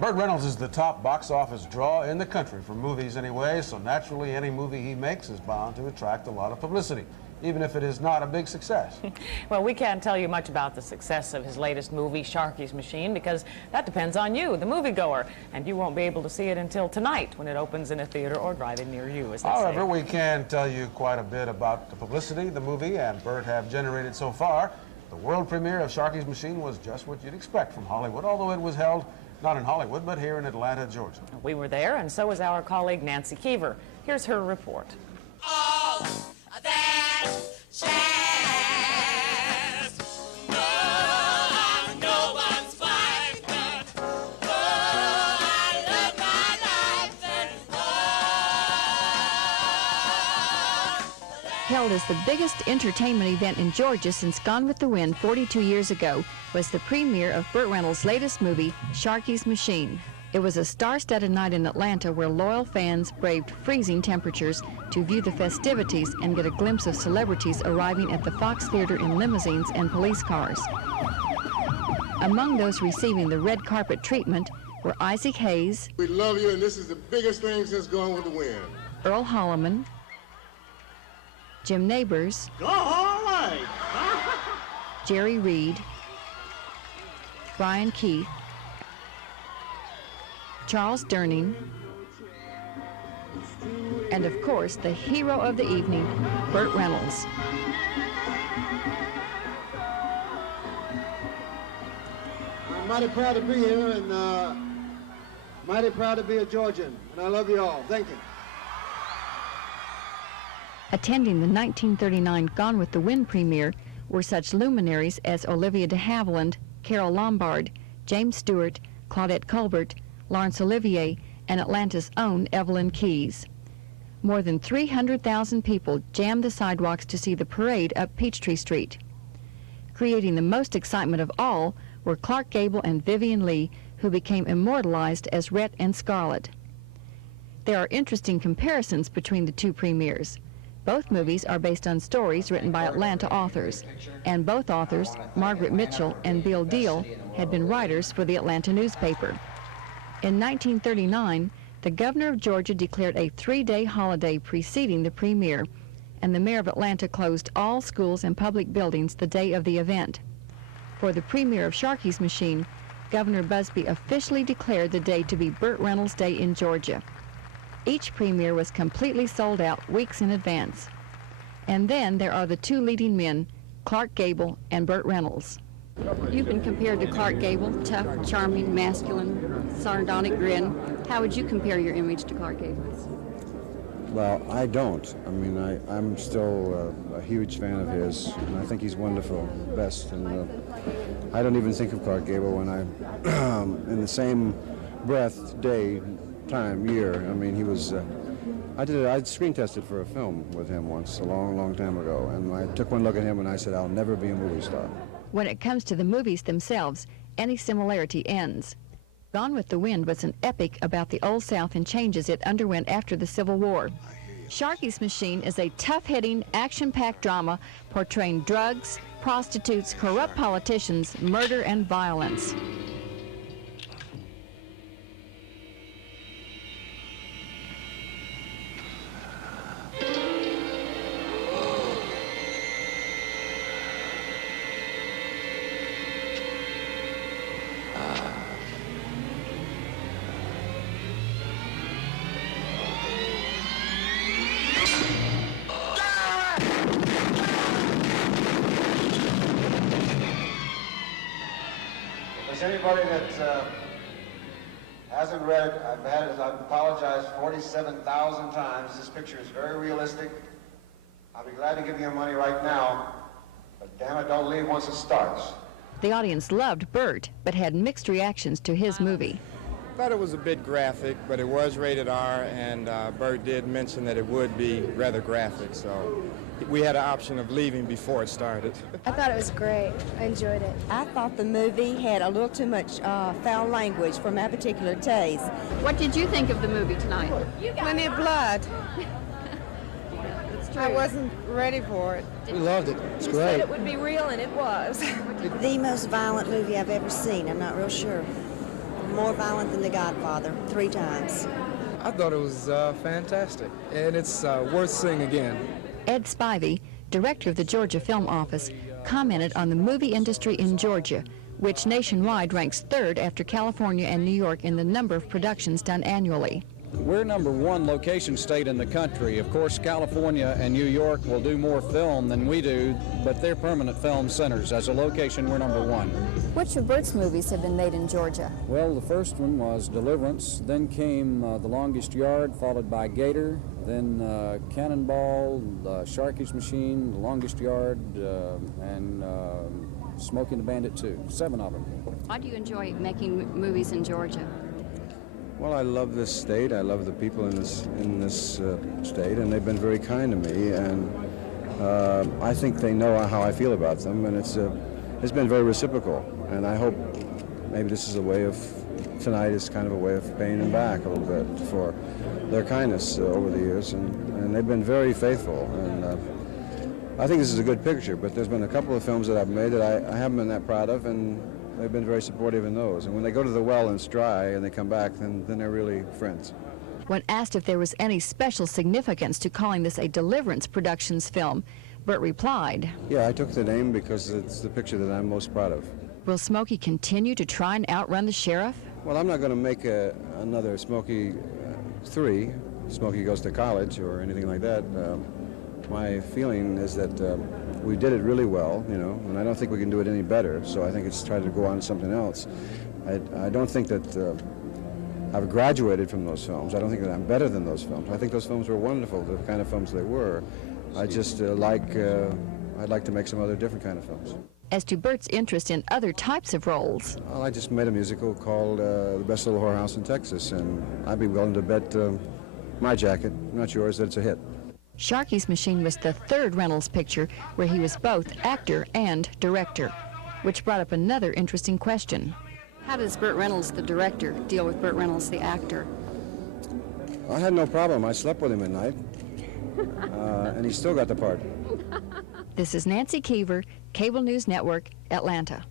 Burt Reynolds is the top box office draw in the country for movies anyway, so naturally any movie he makes is bound to attract a lot of publicity, even if it is not a big success. Well, we can't tell you much about the success of his latest movie, Sharkey's Machine, because that depends on you, the moviegoer, and you won't be able to see it until tonight when it opens in a theater or drive-in near you, as they However, say. we can tell you quite a bit about the publicity the movie and Burt have generated so far. The world premiere of Sharkey's Machine was just what you'd expect from Hollywood, although it was held not in Hollywood, but here in Atlanta, Georgia. We were there, and so was our colleague Nancy Keever. Here's her report. All that jazz. No, I'm no one's wife, but oh, I love my life and all. Held as the biggest entertainment event in Georgia since Gone with the Wind 42 years ago was the premiere of Burt Reynolds' latest movie, Sharkey's Machine. It was a star-studded night in Atlanta where loyal fans braved freezing temperatures to view the festivities and get a glimpse of celebrities arriving at the Fox Theater in limousines and police cars. Among those receiving the red carpet treatment were Isaac Hayes, We love you, and this is the biggest thing since Gone with the Wind. Earl Holliman, Jim Nabors, All right. Jerry Reed, Brian Keith, Charles Durning, and of course the hero of the evening, Burt Reynolds. I'm mighty proud to be here, and mighty proud to be a Georgian, and I love you all. Thank you. Attending the 1939 Gone with the Wind premiere were such luminaries as Olivia de Havilland, Carol Lombard, James Stewart, Claudette Colbert, Laurence Olivier, and Atlanta's own Evelyn Keyes. More than 300,000 people jammed the sidewalks to see the parade up Peachtree Street. Creating the most excitement of all were Clark Gable and Vivian Leigh, who became immortalized as Rhett and Scarlett. There are interesting comparisons between the two premieres. Both movies are based on stories written by Atlanta authors, and both authors, Margaret Mitchell and Bill Deal, had been writers for the Atlanta newspaper. In 1939, the governor of Georgia declared a 3-day holiday preceding the premiere, and the mayor of Atlanta closed all schools and public buildings the day of the event. For the premiere of Sharkey's Machine, Governor Busby officially declared the day to be Burt Reynolds Day in Georgia. Each premiere was completely sold out weeks in advance. And then there are the two leading men, Clark Gable and Burt Reynolds. You've been compared to Clark Gable, tough, charming, masculine, sardonic grin. How would you compare your image to Clark Gable? Well, I don't. I mean, I'm still a huge fan of his, and I think he's wonderful, best. And I don't even think of Clark Gable when I, in the same breath, day, time, year. I mean, he was. I screen tested for a film with him once, a long, long time ago, and I took one look at him and I said, I'll never be a movie star. When it comes to the movies themselves, any similarity ends. Gone with the Wind was an epic about the Old South and changes it underwent after the Civil War. Sharkey's Machine is a tough-hitting, action-packed drama portraying drugs, prostitutes, corrupt politicians, murder, and violence. If there's anybody that hasn't read, I've apologized 47,000 times. This picture is very realistic. I'll be glad to give you your money right now, but damn it, don't leave once it starts. The audience loved Burt, but had mixed reactions to his movie. I thought it was a bit graphic, but it was rated R, and Burt did mention that it would be rather graphic, so we had an option of leaving before it started. I thought it was great. I enjoyed it. I thought the movie had a little too much foul language for my particular taste. What did you think of the movie tonight? Plenty of blood. I wasn't ready for it. We loved it. It's great. Said it would be real, and it was. The most violent movie I've ever seen. I'm not real sure. more violent than The Godfather 3 times. I thought it was fantastic, and it's worth seeing again. Ed Spivey, director of the Georgia Film Office, commented on the movie industry in Georgia, which nationwide ranks 3rd after California and New York in the number of productions done annually. We're #1 location state in the country. Of course, California and New York will do more film than we do, but they're permanent film centers. As a location, we're #1. Which of Burt's movies have been made in Georgia? Well, the first one was Deliverance, then came The Longest Yard, followed by Gator, then Cannonball, Sharkey's Machine, The Longest Yard, and Smokey and the Bandit 2. 7 of them. Why do you enjoy making movies in Georgia? Well, I love this state. I love the people in this state, and they've been very kind to me. And I think they know how I feel about them, and it's been very reciprocal. And I hope maybe this is a way of tonight is kind of a way of paying them back a little bit for their kindness over the years, and they've been very faithful. And I think this is a good picture. But there's been a couple of films that I've made that I haven't been that proud of, and they've been very supportive in those. And when they go to the well and it's dry and they come back, then they're really friends. When asked if there was any special significance to calling this a Deliverance Productions film, Burt replied, Yeah, I took the name because it's the picture that I'm most proud of. Will Smokey continue to try and outrun the sheriff? Well, I'm not going to make another Smokey 3, Smokey Goes to College, or anything like that. My feeling is that we did it really well, you know, and I don't think we can do it any better, so I think it's try to go on to something else. I don't think that I've graduated from those films. I don't think that I'm better than those films. I think those films were wonderful, the kind of films they were. I just I'd like to make some other different kind of films. As to Burt's interest in other types of roles, Well, I just made a musical called The Best Little Whorehouse in Texas, and I'd be willing to bet my jacket, not yours, that it's a hit. Sharkey's Machine was the 3rd Reynolds picture where he was both actor and director, which brought up another interesting question. How does Burt Reynolds, the director, deal with Burt Reynolds, the actor? I had no problem. I slept with him at night, and he still got the part. This is Nancy Keever, Cable News Network, Atlanta.